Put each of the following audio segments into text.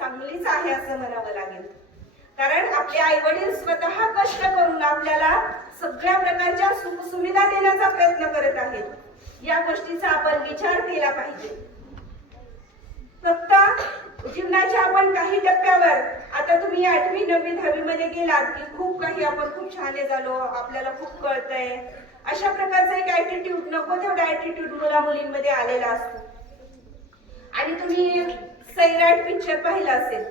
चांगलीच आहे असं म्हणावं लागेल. कारण आपले आई वडील स्वतः कष्ट करून आपल्याला सगळ्या प्रकारच्या सुख सुविधा देण्याचा प्रयत्न करत आहेत. या गोष्टीचा आपण विचार केला पाहिजे. फक्त जीवनाच्या आपण काही टप्प्यावर आता तुम्ही आठवी नववी दहावी मध्ये गेलात की खूप काही आपण खूप छान झालो आपल्याला खूप कळतंय. अशा प्रकारचा एक ऍटिट्यूड नको तेवढा ऍटिट्यूड मुला मुलींमध्ये आलेला असतो. आणि तुम्ही सैराट पिक्चर पाहिला असेल.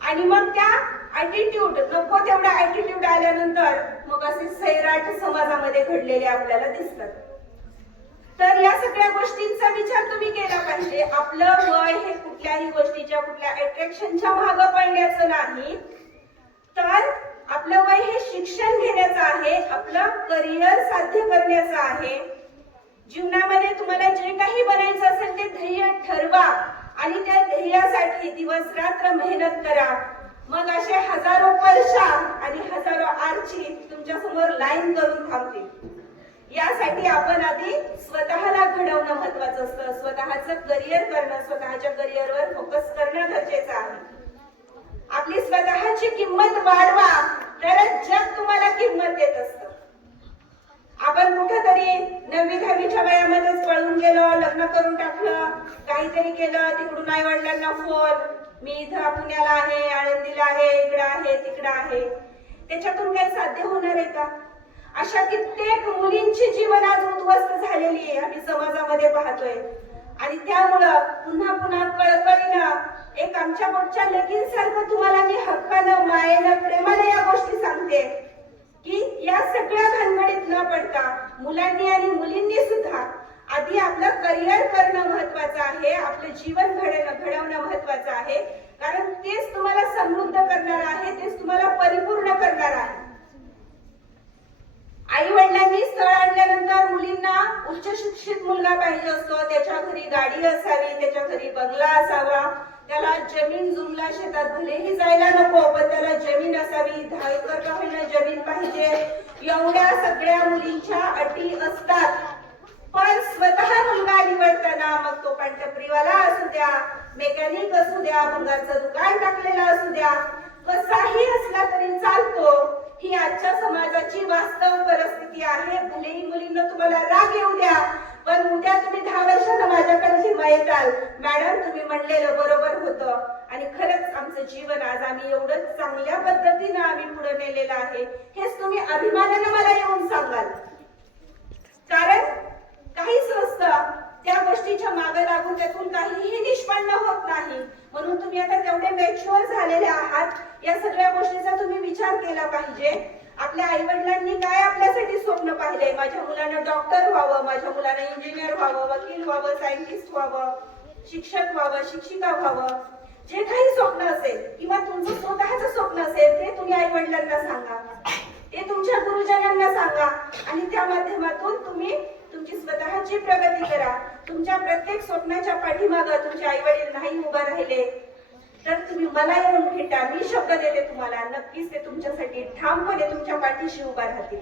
आणि मग त्या अटिट्यूड नको तेवढा ऍटिट्यूड आल्यानंतर मग असे सैराट समाजामध्ये घडलेले आपल्याला दिसतात. तर या सगळ्या गोष्टींचा विचार तुम्ही केला पाहिजे. आपलं वय हे कुठल्याही गोष्टीच्या कुठल्या अट्रॅक्शनच्या मागं पडण्याचं नाही. तर आपलं वय हे शिक्षण घेण्याचं आहे आपलं करिअर साध्य करण्याचं आहे. जीवनामध्ये तुम्हाला जे काही बनायचं असेल ते ध्येय ठरवा. आणि त्या ध्येयासाठी दिवस रात्र मेहनत करा. मग असे हजारो वर्षा आणि हजारो आरची तुमच्यासमोर लाईन करून थांबतील. यासाठी आपण आधी स्वतःला घडवणं महत्वाचं असतं. स्वतःचं करिअर करणं स्वतःच्या करिअरवर फोकस करणं गरजेचं आहे. आपली स्वतःची किंमत वाढवा. तरच जग तुम्हाला किंमत देत असतं. आपण कुठेतरी नववी दहावीच्या वयामध्येच पळून गेलो लग्न करून टाकलं काहीतरी केलं तिकडून आई वडिलांना फोन मी इथं पुण्याला आहे आळंदीला आहे इकडं आहे तिकडं आहे. त्याच्यातून काही साध्य होणार आहे का? अशा कित्येक मुलींची जीवन आज उद्ध्वस्त झालेली आहे आम्ही समाजामध्ये पाहतोय. आणि त्यामुळं पुन्हा पुन्हा कळकळीनं एक आमच्या पोटच्या लगीनसारखं तुम्हाला मी हक्कानं मायेनं प्रेमाने या गोष्टी सांगते. की या सगळ्या भानगडीत न पडता मुलांनी आणि मुलींनी सुद्धा आधी आपलं करिअर करणं महत्वाचं आहे आपलं जीवन घडवणं घडवणं महत्वाचं आहे. कारण तेच तुम्हाला समृद्ध करणार आहे तेच तुम्हाला परिपूर्ण करणार आहे. आई वडिलांनी स्थळ आणल्यानंतर मुलींना उच्च शिक्षित मुलगा पाहिजे असतो त्याच्या घरी गाडी असावी त्याच्या घरी बंगला असावा. त्याला जमीन जुमला शेतात भलेही जायला नको पण त्याला जमीन असावी. दहा एकर का होईना जमीन पाहिजे? एवढ्या सगळ्या मुलींच्या अटी असतात. पण स्वतः मुलगा निवडताना मग तो पंटप्रीवाला असू द्या मेकॅनिक असू द्या भंगारचं दुकान टाकलेलं असू द्या कसाही असला तरी चालतो. ही आजच्या समाजाची वास्तव परिस्थिती आहे. भलेही मुलींना तुम्हाला राग येऊ द्या पण उद्या तुम्ही दहा वर्षानं माझ्याकडे जेव्हा येताल मॅडम तुम्ही म्हणलेलं बरोबर होतं. आणि खरंच आमचं जीवन आज आम्ही एवढं चांगल्या पद्धतीनं आम्ही पुढे नेलेलं आहे. हेच तुम्ही अभिमानानं मला येऊन सांगाल. कारण काहीच नसतं. त्या गोष्टीच्या मागे लागून त्यातून काहीही निष्पन्न होत नाही. म्हणून तुम्ही आता तेवढे मॅच्युअर झालेले आहात. या सगळ्या गोष्टीचा तुम्ही विचार केला पाहिजे. आपल्या आई वडिलांनी काय आपल्यासाठी स्वप्न पाहिले? माझ्या मुलानं डॉक्टर व्हावं माझ्या मुलानं इंजिनियर व्हावं वकील व्हावं सायंटिस्ट व्हावं शिक्षक व्हावं शिक्षिका व्हावं. जे काही स्वप्न असेल किंवा तुमचं स्वतःच स्वप्न असेल ते तुम्ही आई वडिलांना सांगा. ते तुमच्या गुरुजनांना सांगा. आणि त्या माध्यमातून तुम्ही तुमची स्वतःची प्रगती करा. तुमच्या प्रत्येक स्वप्नाच्या पाठीमागं तुमचे आई वडील नाही उभा राहिले. तर तुम्ही मला येऊन भेटा. मी शब्द देते तुम्हाला. नक्कीच ते तुमच्यासाठी ठामपणे तुमच्या पाठीशी उभा राहतील.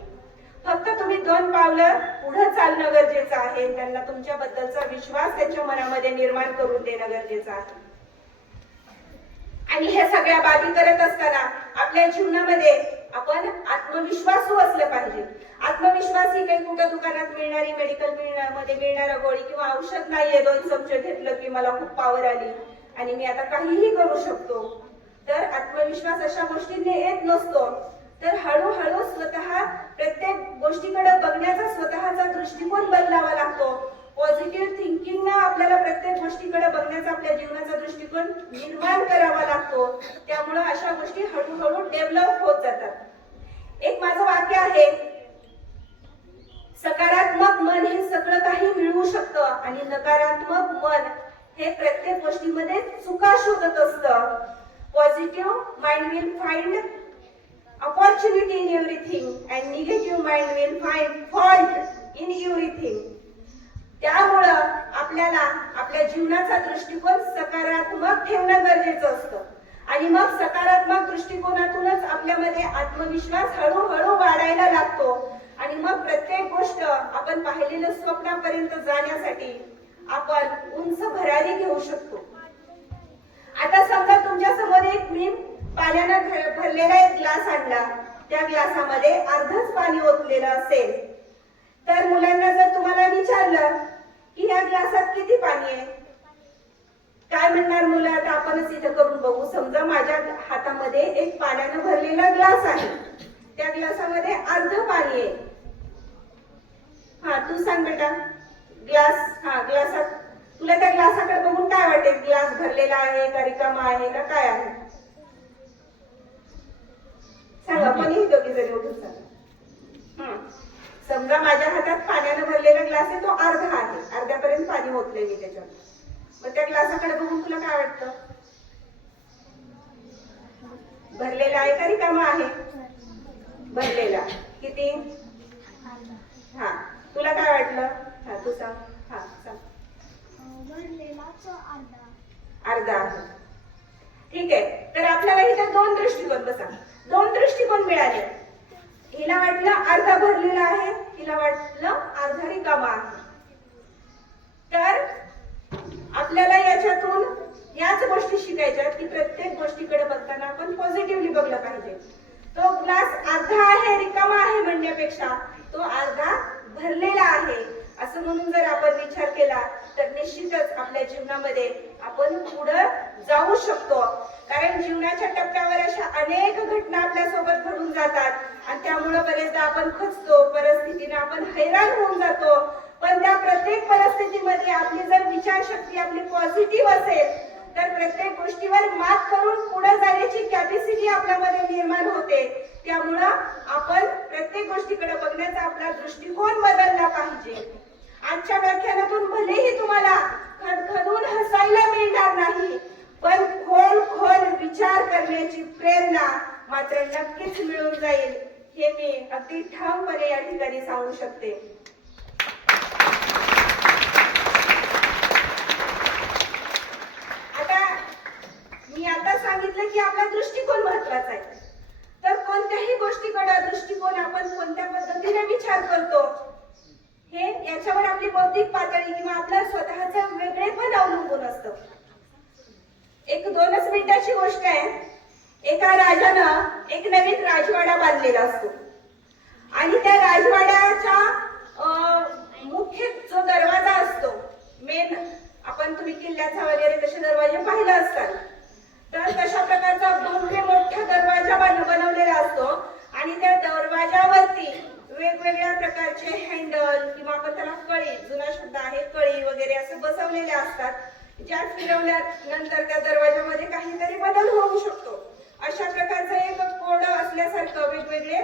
फक्त तुम्ही दोन पावलं पुढे चालणं गरजेचं आहे. त्यांना तुमच्याबद्दलचा विश्वास त्यांच्या मनामध्ये निर्माण करून देणं गरजेचं आहे. आणि ह्या सगळ्या बाबी करत असताना आपल्या जीवनामध्ये आपण आत्मविश्वासू असलं पाहिजे. आत्मविश्वास ही काही कुठं दुकानात मिळणारी मेडिकलमध्ये मिळणारा गोळी किंवा औषध नाहीये दोन चमचे घेतलं की मला खूप पावर आली. आणि मी आता काहीही करू शकतो. तर आत्मविश्वास अशा गोष्टींनी येत नसतो. तर हळूहळू स्वतः प्रत्येक गोष्टीकडे बघण्याचा स्वतःचा दृष्टिकोन बदलावा लागतो. पॉझिटिव्ह थिंकिंग आपल्याला प्रत्येक गोष्टीकडे बघण्याचा आपल्या जीवनाचा दृष्टिकोन निर्माण करावा लागतो. त्यामुळं अशा गोष्टी हळूहळू डेव्हलप होत जातात. एक माझं वाक्य आहे. सकारात्मक मन हे सगळं काही मिळवू शकतं आणि नकारात्मक मन हे प्रत्येक गोष्टीमध्ये चुका शोधत असतं. Positive mind will find opportunity in everything and negative mind will find fault in everything त्यामुळं आपल्याला आपल्या जीवनाचा दृष्टिकोन सकारात्मक ठेवणं गरजेचं असतं. आणि मग सकारात्मक दृष्टिकोनातूनच आपल्यामध्ये आत्मविश्वास हळूहळू वाढायला लागतो. आणि मग प्रत्येक गोष्ट आपण पाहिलेलं स्वप्नापर्यंत जाण्यासाठी आपण उंच भरारी घेऊ शकतो. आता समजा तुमच्यासमोर एक मी पाण्यानं भर- भरलेला एक ग्लास आणला. त्या ग्लासामध्ये अर्धच पाणी ओतलेलं असेल. तर मुलांना जर तुम्हाला विचारलं की या ग्लासात किती पाणी आहे? काय म्हणणार मुलं? आता आपणच इथं करून बघू. समजा माझ्या हातामध्ये एक पाण्यानं भरलेला ग्लास आहे. त्या ग्लासामध्ये अर्ध पाणी आहे. हा तू सांग बेटा. ग्लास हा ग्लासात तुला त्या ग्लासाकडे बघून काय वाटेल? ग्लास भरलेला आहे का रिकामा आहे का काय आहे? सांगा कोणीही दोघी जरी उठून सांगा. हं. समजा माझ्या हातात पाण्यानं भरलेला ग्लास आहे तो अर्धा आहे. अर्ध्यापर्यंत पाणी ओतलंय मी त्याच्यात मग त्या ग्लासाकडे बघून तुला काय वाटतं? भरलेला आहे का रिकामा आहे? भरलेला. किती? हा. तुला काय वाटलं? हा तू सांग. हा सांग. अर्धा. अर्धा आहे ठीक आहे. तर आपल्याला इथे दोन दृष्टिकोन बसा. दोन दृष्टिकोन मिळाले. हिला वाटलं अर्धा भरलेला आहे हिला वाटलं अर्धा रिकामा आहे. तर आपल्याला याच्यातून याच गोष्टी शिकायच्या की प्रत्येक गोष्टीकडे बघताना आपण पॉझिटिव्हली बघलं पाहिजे. तो ग्लास अर्धा आहे रिकामा आहे म्हणण्यापेक्षा तो अर्धा भरलेला आहे असं म्हणून जर आपण विचार केला तर निश्चितच आपल्या जीवनामध्ये आपण पुढं जाऊ शकतो. कारण जीवनाच्या टप्प्यावर अशा अनेक घटना आपल्यासोबत घडून जातात आणि त्यामुळे बरेचदा आपण खचतो परिस्थितीने आपण हैराण होऊन जातो. पण त्या प्रत्येक परिस्थितीमध्ये आपली जर विचारशक्ती आपली पॉझिटिव्ह असेल तर प्रत्येक गोष्टीवर मात करून पुढे जाण्याची कॅपॅसिटी आपल्यामध्ये निर्माण होते. त्यामुळं आपण प्रत्येक गोष्टीकडे बघण्याचा आपला दृष्टिकोन बदलला पाहिजे. आजच्या व्याख्यानातून भलेही तुम्हाला खदखदून हसायला मिळणार नाही पण खोल खोल विचार करण्याची प्रेरणा मात्र नक्कीच मिळून जाईल. हे मी अगदी ठामपणे या ठिकाणी सांगू शकते आता मी आता सांगितलं की आपला दृष्टिकोन महत्त्वाचा आहे. तर कोणत्याही गोष्टीकडे दृष्टिकोन आपण कोणत्या पद्धतीने विचार करतो हे याच्यावर आपली बौद्धिक पातळी किंवा आपलं स्वतःचं वेगळेपण अवलंबून असतं. एक दोनच मिनिटाची गोष्ट आहे. एका राजानं एक नवीन राजवाडा बांधलेला असतो. आणि त्या राजवाड्याच्या अं, मुख्य जो दरवाजा असतो मेन आपण तुम्ही किल्ल्याचा वगैरे तसे दरवाजे पाहिला असतात. तर तशा प्रकारचा भव्य मोठा दरवाजा बनवलेला असतो. आणि त्या दरवाजावरती वेगवेगळ्या प्रकारचे हँडल किंवा आपण त्याला कळी जुना शब्द आहे कळी वगैरे असे बसवलेले असतात ज्या फिरवल्यानंतर त्या दरवाजामध्ये काहीतरी बदल होऊ शकतो. अशा प्रकारचं एक कोड असल्यासारखं वेगवेगळे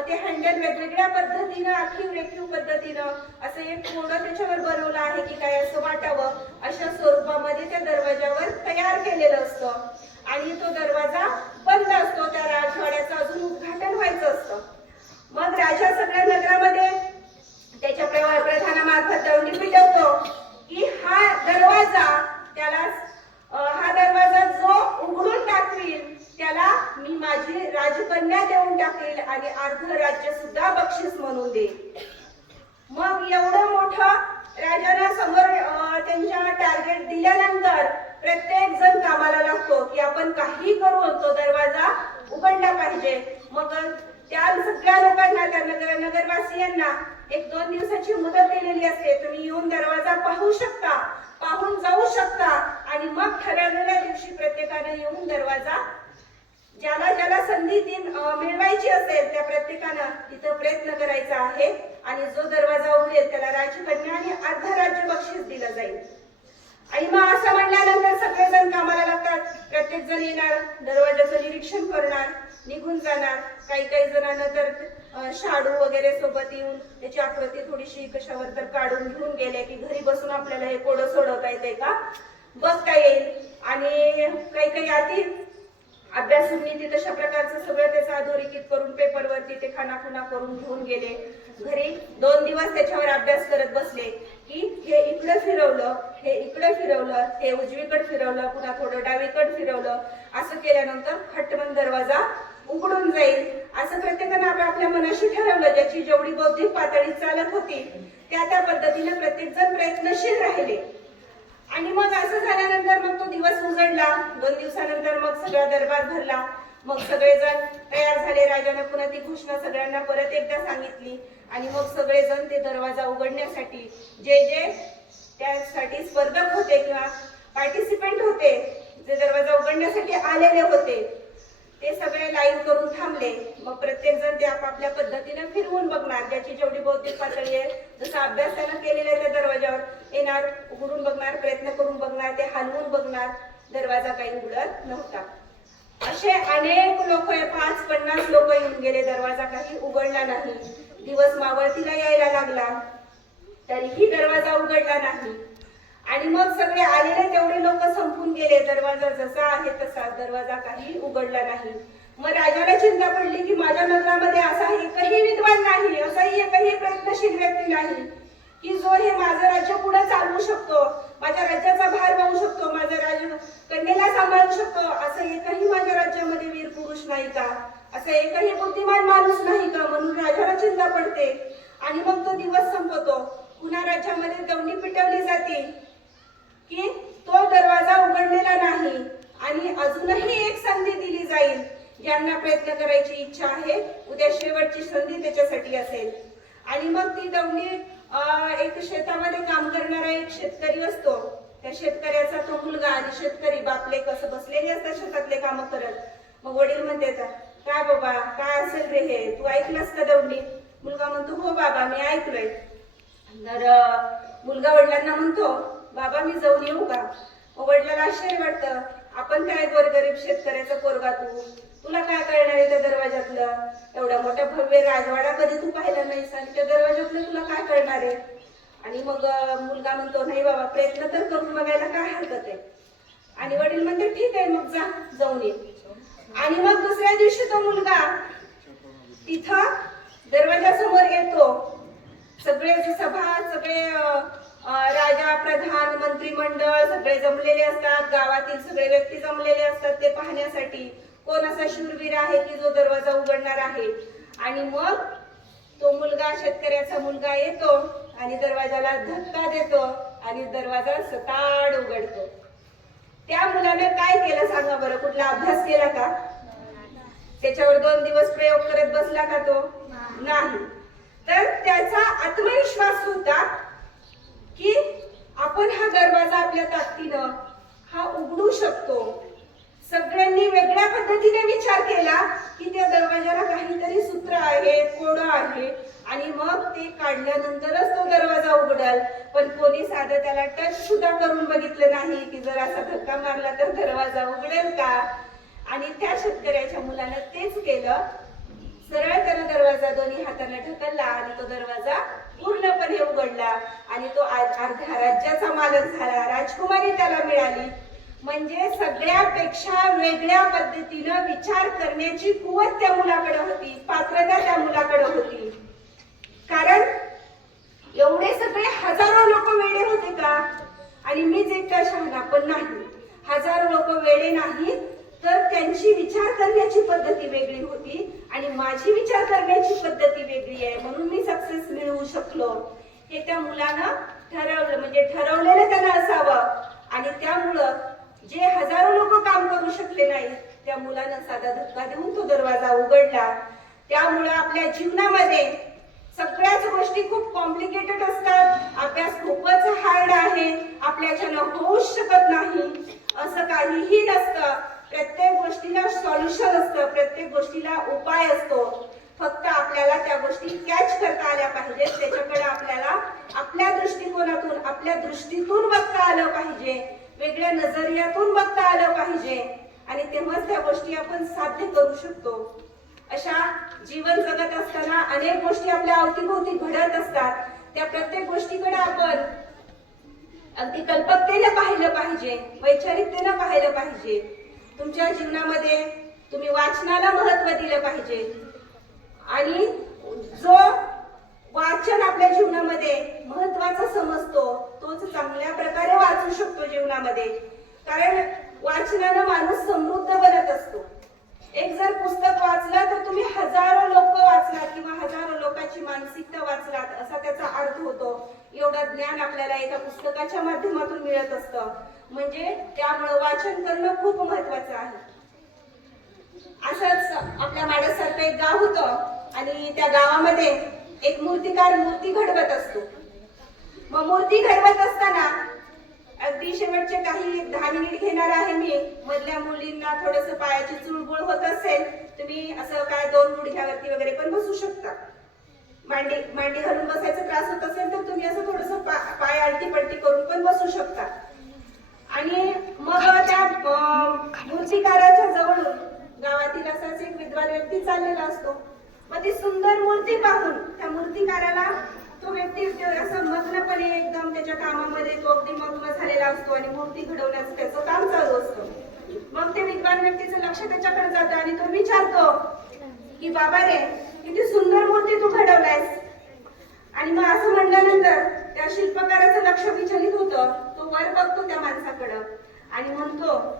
ते हँडल वेगवेगळ्या पद्धतीनं आखीव रेखीव पद्धतीनं असं एक कोड त्याच्यावर बनवलं आहे की काय असं वाटावं अशा स्वरूपामध्ये त्या दरवाजावर तयार केलेलं असतं. आणि तो दरवाजा बंद असतो त्या राजवाड्याचा अजून उद्घाटन व्हायचं असतं मग राजा सगळ्या नगरामध्ये त्याच्या प्र- प्रधानामार्फत दौंडी पिटवतो की हा दरवाजा त्याला अ, हा दरवाजा जो उघडून टाकतील त्याला मी माझी राजकन्या देऊन टाकेल आणि अर्ध राज्य सुद्धा बक्षीस म्हणून देईल मग एवढं मोठं राजाला समोर अ, त्यांच्या टार्गेट दिल्यानंतर प्रत्येक जण कामाला लागतो की आपण काही करून तो दरवाजा उघडला पाहिजे मग त्या सगळ्या लोकांना त्या नगर नगरवासियांना एक दोन दिवसाची मुदत दिलेली असते तुम्ही येऊन दरवाजा पाहू शकता पाहून जाऊ शकता आणि मग ठरवलेल्या दिवशी प्रत्येकाने येऊन दरवाजा ज्याला ज्याला संधी ती अं, मिळवायची असेल त्या प्रत्येकानं तिथं प्रयत्न करायचा आहे आणि जो दरवाजा उघडेल त्याला राजकन्या आणि अर्ध राज्य बक्षीस दिलं जाईल आणि मग असं म्हणल्यानंतर सगळेजण कामाला लागतात प्रत्येक जण येणार दरवाजाचं निरीक्षण करणार निघून जाणार काही काही जणांना तर शाडू वगैरे सोबत येऊन त्याची आकृती थोडीशी कशावर तर काढून घेऊन गेले की घरी बसून आपल्याला हे कोडं सोडवता येते का? बघता येईल. आणि काही काही अति अभ्यासूंनी तशा प्रकारचं सगळं त्याचं अधोरेखित करून पेपरवरती ते खानाखुना करून घेऊन गेले. घरी दोन दिवस त्याच्यावर अभ्यास करत बसले की हे इकडं फिरवलं हे इकडं फिरवलं हे उजवीकडे फिरवलं पुन्हा थोडं डावीकडे फिरवलं असं केल्यानंतर खटमन दरवाजा उघडून जाईल. असं प्रत्येकानं आपण आपल्या मनाशी ठरवलं ज्याची जेवढी बौद्धिक पातळी चालत होती त्या त्या पद्धतीने प्रत्येक जण प्रयत्नशील राहिले. आणि मग असं झाल्यानंतर मग तो दिवस उजडला दोन दिवसानंतर मग सगळा दरबार भरला. मग सगळेजण तयार झाले राजाने पुन्हा ती घोषणा सगळ्यांना परत एकदा सांगितली. आणि मग सगळेजण ते दरवाजा उघडण्यासाठी जे जे त्यासाठी स्पर्धक होते किंवा पार्टिसिपंट होते जे दरवाजा उघडण्यासाठी आलेले होते ते सगळे लाईन करून थांबले. मग प्रत्येक जण ते आपापल्या पद्धतीने फिरवून बघणार. ज्याची जेवढी बौद्धिक पातळी आहे जसं अभ्यासानं केलेल्या त्या दरवाजावर येणार उघडून बघणार प्रयत्न करून बघणार ते हलवून बघणार दरवाजा काही उघडत नव्हता. असे अनेक लोक पाच पन्नास लोक येऊन गेले दरवाजा काही उघडला नाही. दिवस मावळतीला यायला लागला. तरीही दरवाजा उघडला नाही. आणि मग सगळे आलेले तेवढे लोक संपून गेले. दरवाजा जसा आहे तसा दरवाजा काही उघडला नाही. मग राजाला चिंता पडली की माझ्या नगरामध्ये असा एकही विद्वान नाही असाही एकही प्रयत्नशील व्यक्ती नाही की जो हे माझं राज्य पुढे चालवू शकतो माझ्या राज्याचा भार वाहू शकतो माझ्या राज्य कन्येला सांभाळू शकतो असं एकही माझ्या राज्यामध्ये वीर पुरुष नाही का? असं एकही बुद्धिमान माणूस नाही का? म्हणून राजाला चिंता पडते. आणि मग तो दिवस संपवतो पुन्हा राज्यामध्ये दवणी पिटवली जाते. की तो दरवाजा उघडलेला नाही आणि अजूनही एक संधी दिली जाईल ज्यांना प्रयत्न करायची इच्छा आहे. उद्या शेवटची संधी त्याच्यासाठी असेल. आणि मग ती दवणी एक शेतामध्ये काम करणारा एक शेतकरी असतो. त्या शेतकऱ्याचा तो मुलगा आणि शेतकरी बापले कसं बसलेले असतात शेतातले काम करत. मग वडील म्हणते काय बाबा काय असेल रे हे? तू ऐकलंस का दवणी? मुलगा म्हणतो हो बाबा मी ऐकलंय. तर मुलगा वडिलांना म्हणतो बाबा मी जाऊन येऊ का? मग वडिलांना आश्चर्य वाटतं आपण काय गोरगरीब शेतकऱ्याचा पोरगा तू? तुला काय कळणार आहे त्या दरवाजातलं एवढा मोठा भव्य राजवाडा कधी तू पाहिला नाहीस आणि त्या दरवाजातलं तुला काय कळणार आहे? आणि मग मुलगा म्हणतो नाही बाबा प्रयत्न तर करून बघायला काय हरकत आहे? आणि वडील म्हणते ठीक आहे मग जा जाऊन ये. आणि मग दुसऱ्या दिवशी तो मुलगा तिथं दरवाजासमोर येतो. सगळे सभा सगळे राजा प्रधान मंत्रिमंडळ सगळे जमलेले असतात. गावातील सगळे व्यक्ती जमलेले असतात ते पाहण्यासाठी. कोण असा शूरवीर आहे की जो दरवाजा उघडणार आहे? आणि मग तो मुलगा शेतकऱ्याचा मुलगा येतो आणि दरवाजाला धक्का देतो आणि दरवाजा सताड उघडतो. त्या मुलाने काय केलं सांगा बरं? कुठला अभ्यास केला का? त्याच्यावर दोन दिवस प्रयोग करत बसला का तो? नाही. तर त्याचा आत्मविश्वास होता की आपण हा दरवाजा आपल्या ताकदीनं हा उघडू शकतो. सगळ्यांनी वेगळ्या पद्धतीने विचार केला की त्या दरवाजाला काहीतरी सूत्र आहे कोड आहे आणि मग ते काढल्यानंतरच तो दरवाजा उघडल. पण कोणी साधं त्याला टच सुद्धा करून बघितलं नाही की जर असा धक्का मारला तर दरवाजा उघडेल का? आणि त्या शेतकऱ्याच्या मुलानं तेच केलं. सरळ त्यानं दरवाजा दोन्ही हाताने ढकलला आणि तो दरवाजा पूर्णपणे उघडला आणि तो अर्ध्या राज्याचा मालक झाला. राजकुमारी त्याला मिळाली. म्हणजे सगळ्यापेक्षा वेगळ्या पद्धतीनं विचार करण्याची कुवत त्या मुलाकडे होती. पात्रता त्या मुलाकडे होती. कारण एवढे सगळे हजारो लोक वेडे होते का? आणि मीच एकटा शहाणा पण नाही. हजारो लोक वेडे नाहीत. त्यांची विचार करण्याची पद्धती वेगळी होती आणि माझी विचार करण्याची पद्धती वेगळी आहे म्हणून मी सक्सेस मिळवू शकलो. हे त्या मुलानं ठरवलं म्हणजे ठरवलेलं त्याला असावं. आणि त्यामुळं जे हजारो लोक काम करू शकले नाही त्या मुलानं साधा धक्का देऊन तो दरवाजा उघडला. त्यामुळं आपल्या जीवनामध्ये सगळ्याच गोष्टी खूप कॉम्प्लिकेटेड असतात. अभ्यास खूपच हार्ड आहे. आपल्याच्यानं होऊच शकत नाही असं काहीही नसतं. प्रत्येक गोष्टीला सॉल्युशन असतं प्रत्येक गोष्टीला उपाय असतो. फक्त आपल्याला त्या गोष्टी कॅच करता आल्या पाहिजेत. त्याच्याकडे आपल्याला आपल्या दृष्टिकोनातून आपल्या दृष्टीतून बघता आलं पाहिजे. वेगळ्या नजरियातून बघता आलं पाहिजे. आणि तेव्हाच त्या गोष्टी आपण साध्य करू शकतो. अशा जीवन जगत असताना अनेक गोष्टी आपल्या अवतीभोवती घडत असतात. त्या प्रत्येक गोष्टीकडे आपण अगदी कल्पकतेने पाहिलं पाहिजे वैचारिकतेनं पाहिलं पाहिजे. तुमच्या जीवनामध्ये तुम्ही वाचनाला महत्त्व दिलं पाहिजे. आणि जो वाचन आपल्या जीवनामध्ये महत्त्वाचा समजतो तोच चांगल्या प्रकारे वाचू शकतो जीवनामध्ये. कारण वाचनानं माणूस समृद्ध बनत असतो. एक जर पुस्तक वाचलं तर तुम्ही हजारो लोक वाचलात किंवा हजारो लोकांची मानसिकता वाचलात असा त्याचा अर्थ होतो. एवढं ज्ञान आपल्याला एका पुस्तकाच्या माध्यमातून मिळत असतं. म्हणजे त्यामुळं वाचन करणं खूप महत्वाचं आहे. असंच आपल्या माड्यासारखं एक गाव होतं आणि त्या गावामध्ये एक मूर्तिकार मूर्ती घडवत असतो. मग मूर्ती घडवत असताना अगदी शेवटचे काही एक दहा मिनिट घेणार आहे मी. मधल्या मुलींना थोडस पायाची चुळबुळ होत असेल तुम्ही असं काय दोन गुडघ्यावरती वगैरे पण बसू शकता. मांडी मांडी घालून बसायचा त्रास होत असेल तर तुम्ही असं थोडस पाय आलटी पलटी करून पण बसू शकता. आणि मग त्या मूर्तिकाराच्या जवळून गावातील असाच एक विद्वान व्यक्ती चाललेला असतो. मग ती सुंदर मूर्ती पाहून त्या मूर्तिकाराला तो व्यक्ती असं मग्नपणे एकदम त्याच्या कामामध्ये तो अगदी मग्न झालेला असतो आणि मूर्ती घडवण्याचं त्याचं काम चालू असतं. मग ते विद्वान व्यक्तीचं लक्ष त्याच्याकडे जातं आणि तो विचारतो की बाबा रे किती सुंदर मूर्ती तू घडवलायस. आणि मग असं म्हणल्यानंतर त्या शिल्पकाराचं लक्ष विचलित होतं. तो वर बघतो त्या माणसाकडं. आणि म्हणतो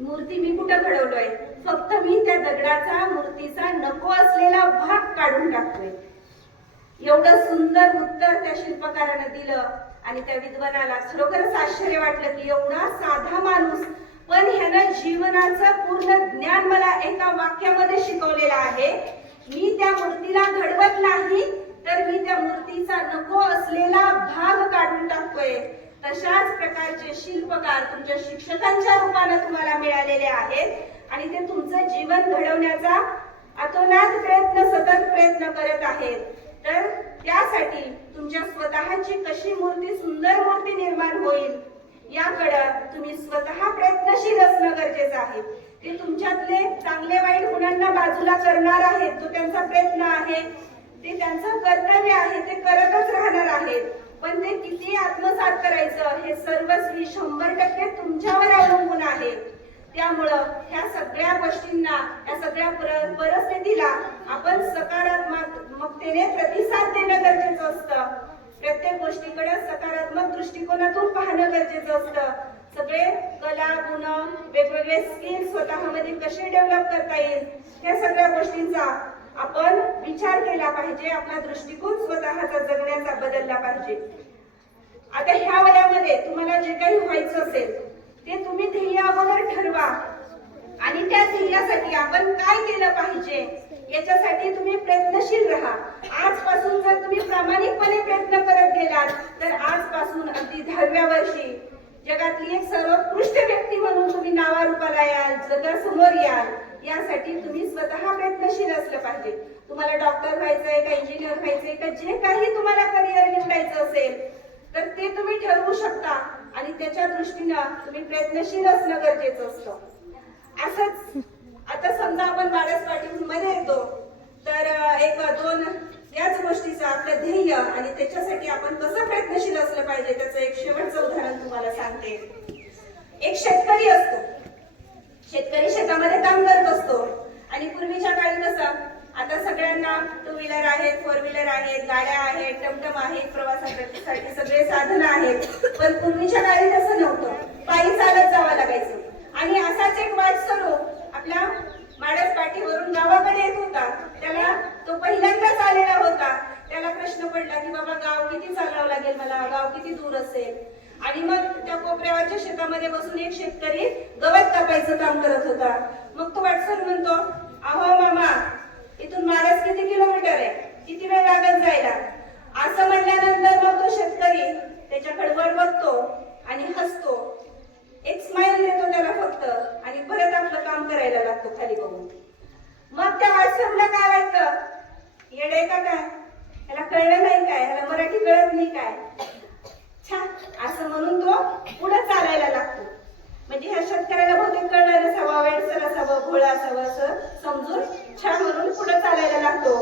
मूर्ती मी कुठं घडवलोय? फक्त मी त्या दगडाचा मूर्तीचा नको असलेला भाग काढून टाकतोय. एवढं सुंदर उत्तर त्या शिल्पकारानं दिलं. आणि त्या विद्वानाला खरोखरच आश्चर्य वाटलं की एवढा साधा माणूस पण ह्यानं जीवनाचं पूर्ण ज्ञान मला एका वाक्यामध्ये शिकवलेलं आहे. मी त्या मूर्तीला घडवत नाही तर मी त्या मूर्तीचा नको असलेला भाग काढून टाकतोय. तशाच प्रकारचे शिल्पकार तुमच्या शिक्षकांच्या रूपाने तुम्हाला मिळालेले आहेत आणि ते तुमचं जीवन घडवण्याचा अतोनात प्रयत्न सतत प्रयत्न करत आहेत. तर त्यासाठी तुमच्या स्वतःची कशी मूर्ती सुंदर मूर्ती निर्माण होईल याकडं तुम्ही स्वतः प्रयत्नशील असणं गरजेचं आहे. ते तुमच्यातले चांगले वाईट गुणांना बाजूला करणार आहेत. तो त्यांचा प्रयत्न आहे. ते त्यांचं कर्तव्य आहे. ते करतच राहणार आहेत. पण ते किती आत्मसात करायचं हे सर्वस्वी शंभर टक्के तुमच्यावर अवलंबून आहे. त्यामुळं ह्या सगळ्या गोष्टींना या सगळ्या परिस्थितीला आपण सकारात्मकतेने प्रतिसाद देणं गरजेचं असतं. प्रत्येक गोष्टीकडे सकारात्मक दृष्टिकोनातून पाहणं गरजेचं असतं. सगळे कला गुण वेगवेगळे स्किल स्वतःमध्ये कसे डेव्हलप करता येईल या सगळ्या गोष्टींचा आपण विचार केला पाहिजे आपला दृष्टिकोन स्वतःचा जगण्याचा बदलला पाहिजे. आता ह्या वयामध्ये तुम्हाला जे काही व्हायचं असेल ते तुम्ही ध्येय अगोदर ठरवा. आणि त्या ध्येयासाठी आपण काय केलं पाहिजे याच्यासाठी तुम्ही प्रयत्नशील राहा. आजपासून जर तुम्ही प्रामाणिकपणे प्रयत्न करत गेलात तर आजपासून अगदी दहाव्या वर्षी जगातली एक सर्वोत्कृष्ट व्यक्ती म्हणून तुम्ही नावारूपाला याल जगासमोर याल यासाठी तुम्ही स्वतः प्रयत्नशील असलं पाहिजे. तुम्हाला डॉक्टर व्हायचंय का इंजिनियर व्हायचंय का जे काही तुम्हाला करिअर निवडायचं असेल तर ते तुम्ही ठरवू शकता आणि त्याच्या दृष्टीनं तुम्ही प्रयत्नशील असणं गरजेचं असतं. असंच आता समजा आपण बाळास पाटील मध्ये येतो तर एक दोन याच गोष्टीचं आपलं ध्येय आणि त्याच्यासाठी आपण कसं प्रयत्नशील असलं पाहिजे त्याचं एक शेवटचं उदाहरण तुम्हाला सांगते. एक शेतकरी असतो. शेतकरी शेतामध्ये काम करत असतो. आणि पूर्वीच्या काळी कसं आता सगळ्यांना टू व्हीलर आहेत फोर व्हीलर आहेत गाड्या आहेत टमटम आहेत प्रवासासाठी सगळे साधन आहेत. पण पूर्वीच्या काळी तसं नव्हतं. पायी चालत जावं लागायचं. आणि असाच एक वाटसरू आपल्या माडस पाठीवरून गावाकडे येत होता. त्याला तो पहिल्यांदाच आलेला होता. त्याला प्रश्न पडला की बाबा गाव किती चालावं लागेल मला? गाव किती दूर असेल? आणि मग त्या कोपऱ्यावरच्या शेतामध्ये बसून एक शेतकरी गवत कापायचं काम करत होता. मग तो वाटसर म्हणतो अहो मामा इथून माडस किती किलोमीटर आहे? किती वेळ लागत जायला? असं म्हणल्यानंतर मग तो शेतकरी त्याच्याकडे वर बघतो आणि हसतो. एक स्माइल देतो त्याला फक्त आणि परत आपलं काम करायला लागतो खाली बघून. मग त्या व्हॉट्सअपला काय वाटतं येडे का काय? ह्याला कळलं नाही काय? ह्याला मराठी कळत नाही काय? छान असं म्हणून तो पुढे चालायला लागतो. म्हणजे ह्या शेतकऱ्याला बहुतेक कळलं नसावं वेडसर असावं भोळा असावं असं समजून छान म्हणून पुढे चालायला लागतो.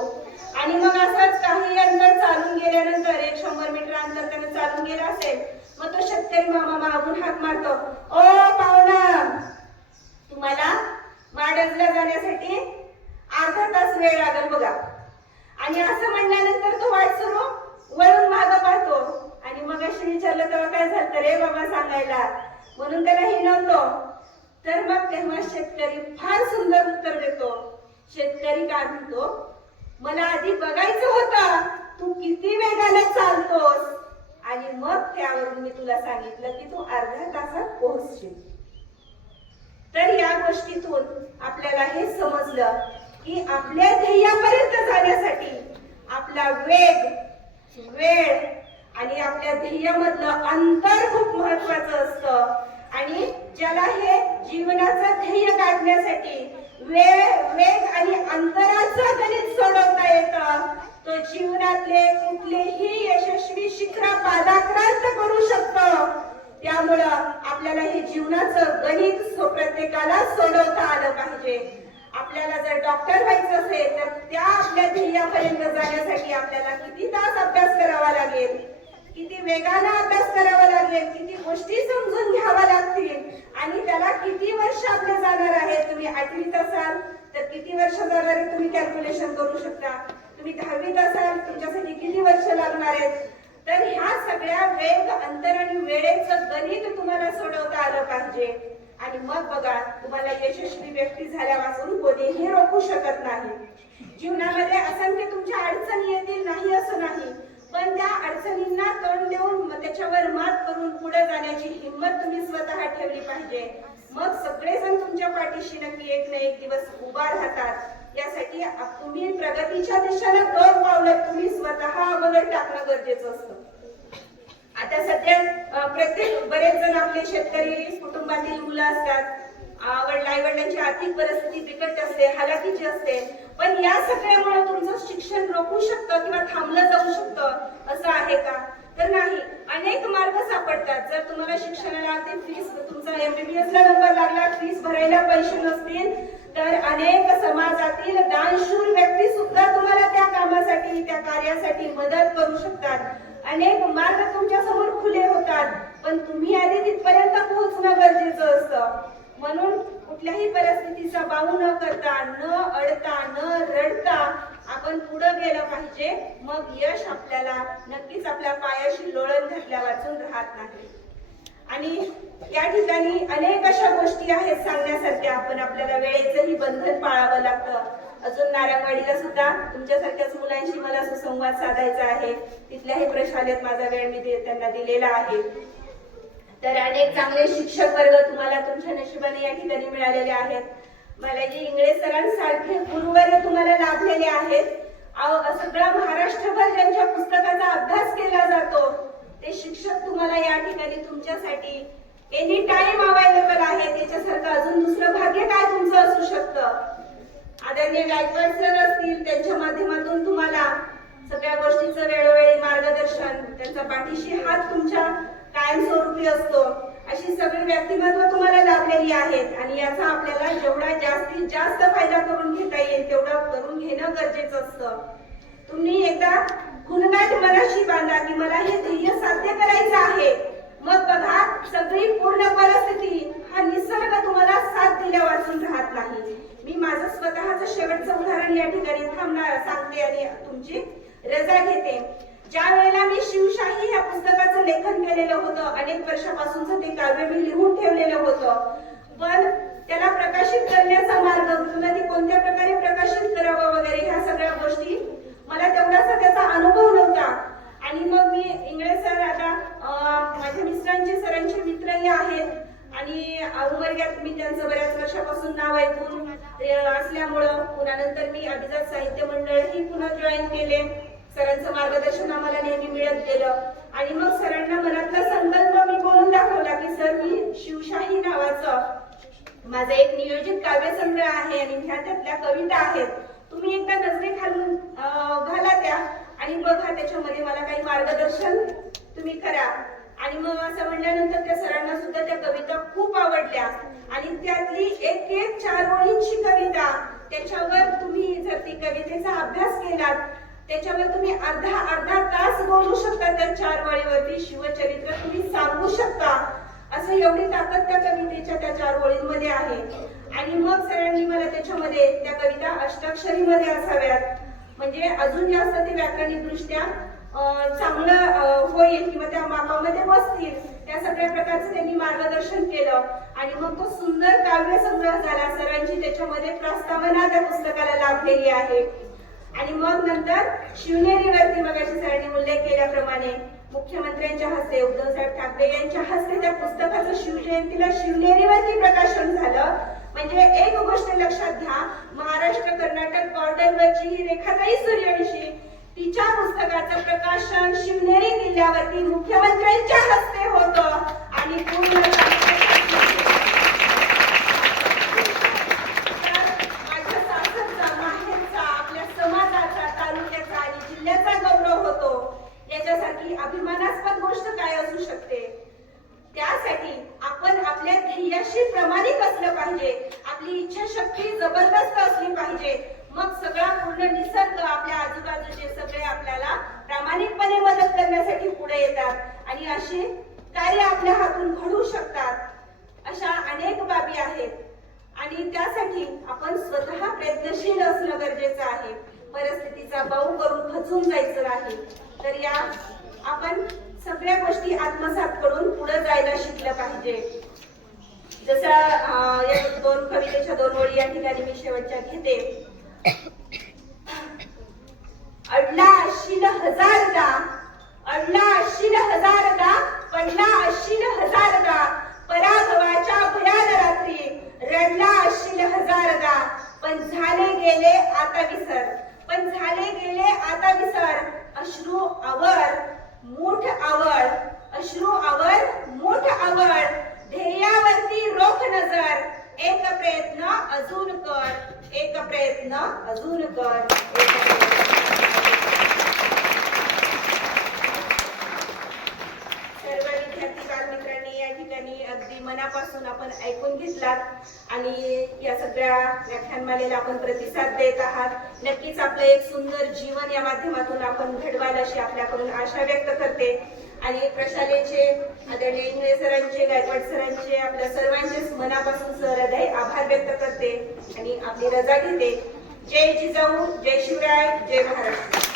आणि मग असंच काही अंतर चालून गेल्यानंतर एक शंभर मीटर अंतर त्याने चालून गेलं असेल मग तो शेतकरी मामा मागून हाक मारतो. ओ पाहुणा तुम्हाला माडजला जाण्यासाठी अर्धा तास वेळ लागेल बघा. आणि असं म्हणल्यानंतर तो वाट सुरू वळून माग पाहतो. आणि मग अशी विचारलं तेव्हा काय झालं रे बाबा सांगायला? म्हणून त्याला हिणवतो तर मग तेव्हा शेतकरी फार सुंदर उत्तर देतो. शेतकरी काय म्हणतो? मला आधी बघायचं होतं. तू किती वेगाने चालतोस. आणि मग त्यावरून मी तुला सांगितलं की तू अर्ध्या तासात पोहोचशील. तर या गोष्टीतून आपल्याला हे समजलं की आपल्या ध्येयापर्यंत जाण्यासाठी आपला वेग वेळ आणि आपल्या ध्येयामधलं अंतर खूप महत्वाचं असतं. आणि ज्याला हे जीवनाचं ध्येय काढण्यासाठी वेळ वेग आणि अंतराचं गणित सोडवता येतं तो जीवनातले कुठलेही यशस्वी शिखरा पादाक्रांत करू शकतो त्यामुळं आपल्याला हे जीवनाचं गणित प्रत्येकाला सोडवता आलं पाहिजे. आपल्याला जर डॉक्टर व्हायचं असेल तर त्या आपल्या ध्येयापर्यंत जाण्यासाठी आपल्याला किती तास अभ्यास करावा लागेल? किती वेगानं अभ्यास करावा लागेल? किती गोष्टी समजून घ्याव्या लागतील? आणि त्याला किती वर्ष आपलं जाणार आहे? तुम्ही आठवीत असाल तर किती वर्ष जाणार आहे तुम्ही कॅल्क्युलेशन करू शकता? तुम्ही दहावीत असाल तुमच्यासाठी किती वर्ष लागणार आहेत? तर ह्या सगळ्या वेग अंतर आणि वेळेचं गणित तुम्हाला सोडवता आलं पाहिजे. आणि मग बघा तुम्हाला यशस्वी व्यक्ती झाल्यापासून कोणीही रोखू शकत नाही. जीवनामध्ये असंख्य तुमच्या अडचणी येतील नाही असं नाही. पण त्या अडचणींना तोंड देऊन त्याच्यावर मात करून पुढे जाण्याची हिंमत तुम्ही स्वतः ठेवली पाहिजे. मग सगळेजण तुमच्या पाठीशी नक्की एक ना एक दिवस उभा राहतात. यासाठी तुम्ही प्रगतीच्या दिशेला दोन पावलं तुम्ही स्वतः अगोदर टाकणं गरजेचं असतं. आता सध्या प्रत्येक बरेच जण आपले शेतकरी कुटुंबातील मुलं असतात. आई वडिलांची आर्थिक परिस्थिती बिकट असते हालाकीची असते. पण या सगळ्यामुळे तुमचं शिक्षण रोखू शकतं किंवा थांबलं जाऊ शकतं असं आहे का? तर नाही. अनेक मार्ग सापडतात. जर तुम्हाला शिक्षणाला ते फीस तुमचा एमबीबीएस ला नंबर लागला फीस भरायला पैसे नसतील तर अनेक समाजातील दानशूर व्यक्ती सुद्धा तुम्हाला त्या कामासाठी त्या कार्यासाठी मदत करू शकतात. अनेक मार्ग तुमच्यासमोर खुले होतात पण तुम्ही आधी तिथपर्यंत पोहोचणं गरजेचं असतं. म्हणून कुठल्याही परिस्थितीचा बाहू न करता न अडता न रडता आपण पुढे गेलं पाहिजे. मग यश आपल्याला नक्कीच आपल्या पायाशी लोळण घातल्या वाचून राहत नाही. आणि या ठिकाणी अनेक अशा गोष्टी आहेत सांगण्यासारख्या. आपण आपल्याला वेळेचंही बंधन पाळावं लागतं. अजून नारायणवाडीला सुद्धा तुमच्यासारख्याच मुलांशी मला सुसंवाद साधायचा आहे. तिथल्याही प्रशालेत माझा वेळ मी दे- त्यांना दिलेला आहे. तर अनेक चांगले शिक्षक वर्ग तुम्हाला तुमच्या नशिबाने या ठिकाणी मिळालेले आहेत. मला जी इंगळे सरांसारखे गुरुवर्ग तुम्हाला लाभलेले आहेत. अहो, सगळा महाराष्ट्रभर ज्यांच्या पुस्तकाचा अभ्यास केला जातो ते शिक्षक तुम्हाला या ठिकाणी तुमच्यासाठी एनी टाइम अवेलेबल आहे. त्याच्यासारखं अजून दुसरं भाग्य काय तुमचं असू शकतं? आदरणीय गायकवाड सर असतील त्यांच्या माध्यमातून तुम्हाला सगळ्या गोष्टीचं वेळोवेळी मार्गदर्शन त्यांचा पाठीशी हात तुमच्या कायमस्वरूपी असतो. अशी सगळी व्यक्तिमत्व तुम्हाला लाभलेली आहेत आणि याचा आपल्याला जेवढा जास्तीत जास्त फायदा करून घेता येईल तेवढा करून घेणं गरजेचं असतं. तुम्ही एकदा गुणगाठ मनाशी बांधा की मला हे ध्येय साध्य करायचं आहे. मग बघा सगळी पूर्ण परिस्थिती हा निसर्ग तुम्हाला साथ दिल्या वाचून राहत नाही. मी माझं स्वतःचं शेवटचं उदाहरण या ठिकाणी थांबणार सांगते आणि तुमची रजा घेते. ज्या वेळेला मी शिवशाही या पुस्तकाचं लेखन केलेलं होतं अनेक वर्षापासूनच ते काव्य मी लिहून ठेवलेलं होतं. पण त्याला प्रकाशित करण्याचा मार्ग कोणत्या प्रकारे प्रकाशित करावं वगैरे ह्या सगळ्या गोष्टी मला तेवढासा त्याचा अनुभव नव्हता. आणि मग मी इंगळे सर आता माझ्या मिस्टरांचे सरांचे मित्रही आहेत. आणि उमरग्यात मी त्यांचं बऱ्याच वर्षापासून नाव ऐकून असल्यामुळं पुन्हा नंतर मी अभिजात साहित्य मंडळही पुन्हा जॉईन केले. सरांचं मार्गदर्शन आम्हाला नेहमी मिळत गेलं. आणि मग सरांना मनातला संकल्प मी बोलून दाखवला की सर मी शिवशाही नावाचं माझं एक नियोजित काव्यसंग्रह आहे आणि ह्या त्यातल्या कविता आहेत. तुम्ही एकदा नजरे खालून घाला त्या आणि बघा त्याच्यामध्ये मला काही मार्गदर्शन तुम्ही करा. आणि मग असं म्हणल्यानंतर त्या सरांना सुद्धा त्या कविता खूप आवडल्या. आणि त्यातली एक एक चार ओळींची कविता त्याच्यावर तुम्ही जर ती कवितेचा अभ्यास केलात त्याच्यावर तुम्ही अर्धा अर्धा तास बोलू शकता त्या चार वळीवरती शिवचरित्र तुम्ही सांगू शकता. असं एवढी ताकद त्या कवितेच्या त्या चार ओळींमध्ये आहे. आणि मग सरांनी मला त्याच्यामध्ये त्या कविता अष्टाक्षरीमध्ये असाव्यात. म्हणजे अजून जास्त ते व्याकरणिक दृष्ट्या चांगलं होईल किंवा त्या मापामध्ये बसतील त्या सगळ्या प्रकारचं त्यांनी मार्गदर्शन केलं. आणि मग तो सुंदर काव्य संग्रह झाला. सरांची त्याच्यामध्ये प्रस्तावना त्या पुस्तकाला लाभलेली आहे. आणि मग नंतर शिवनेरीवरती मगाशी सरांनी उल्लेख केल्याप्रमाणे मुख्यमंत्र्यांच्या हस्ते उद्धव साहेब ठाकरे यांच्या हस्ते त्या पुस्तकाचं शिवजयंतीला शिवनेरीवरती प्रकाशन झालं. म्हणजे एक गोष्ट लक्षात घ्या महाराष्ट्र कर्नाटक बॉर्डरवरची ही रेखाताई सूर्यवंशी. तिच्या पुस्तकाचं प्रकाशन शिवनेरी किल्ल्यावरती मुख्यमंत्र्यांच्या हस्ते होतं आणि पूर्ण तर माझ्या सासरचा माहेरचा आपल्या समाजाचा तालुक्याचा आणि जिल्ह्याचा गौरव होतो याच्यासाठी अभिमानास्पद गोष्ट काय असू शकते त्यासाठी आपण आपल्या ध्येयाशी प्रामाणिक असलं पाहिजे आपली इच्छाशक्ती जबरदस्त असली पाहिजे मग सगळा पूर्ण निसर्ग आपल्या आजूबाजूचे सगळे आपल्याला प्रामाणिकपणे मदत करण्यासाठी पुढे येतात आणि असे कार्य आपल्या हातून घडू शकतात अशा अनेक बाबी आहेत आणि त्यासाठी आपण स्वतः प्रयत्नशील असणं गरजेचं आहे परिस्थितीचा बाऊ करून खचून जायचं नाही तर या आपण सगळ्या गोष्टी आत्मसात करून पुढे जायला शिकलं पाहिजे जसं अं, या दोन कवितेच्या दोन ओळी या ठिकाणी मी शेवटच्या घेते अडला असशील हजारदा अडला असशील हजारदा पडला असशील हजारदा पराभवाच्या भयाल रात्री रडला असशील हजारदा पण झाले गेले आता विसर पण झाले गेले आता विसर अश्रू आवर मूठ आवड अश्रू आवर मूठ आवड ध्येयावरती रोख नजर एक प्रयत्न अजून कर एक प्रयत्न अजून कर सर्व विद्यार्थी बालमित्रांनी या ठिकाणी अगदी मनापासून आपण ऐकून घेतलात आणि या सगळ्या व्याख्यानमालेला आपण प्रतिसाद देत आहात. नक्कीच आपलं एक सुंदर जीवन या माध्यमातून आपण घडवाल अशी आपल्याकडून आशा व्यक्त करते. आणि प्रशालेचे आदरणीय इंगळे सरांचे गायकवाड सरांचे आपल्या सर्वांचे मनापासून सहृदय आभार व्यक्त करते आणि आपली रजा घेते. जय जिजाऊ जय शिवराय जय महाराष्ट्र